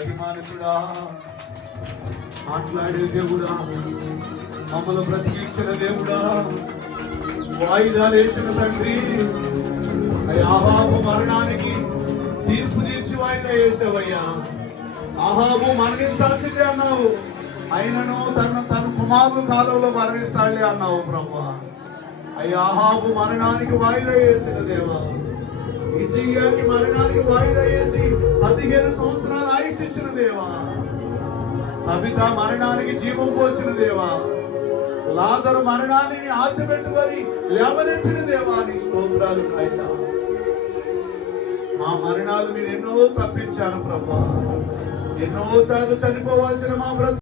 అభిమానుడా, మాట్లాడే దేవుడా, మమ్మల్ని బ్రతికించిన దేవుడా, వాయిదాలు వేసిన తండ్రి, అహాబు మరణానికి తీర్పు తీర్చి వాయిదా వేసావయ్యా. అహాబు మరణించాల్సిందే అన్నావు, అయినను తన కుమారులు కాలంలో మరణిస్తాడులే అన్నావు ప్రభా. అయ్యా, అహాబు మరణానికి వాయిదా వేసిన దేవా, హిజ్కియాకి మరణానికి వాయిదా వేసి 15 సంవత్సరాలు ఆయుషించిన దేవా, కవిత మరణానికి జీవం పోసిన దేవా, లాజరు మరణాన్ని ఆశ పెట్టుకొని లేవనెత్తిన దేవా, నీ స్తోత్రాలు నాయనా. మా మరణాలు మీరు ఎన్నో తప్పించారు ప్రభా, ఎన్నో సార్లు చనిపోవాల్సిన మా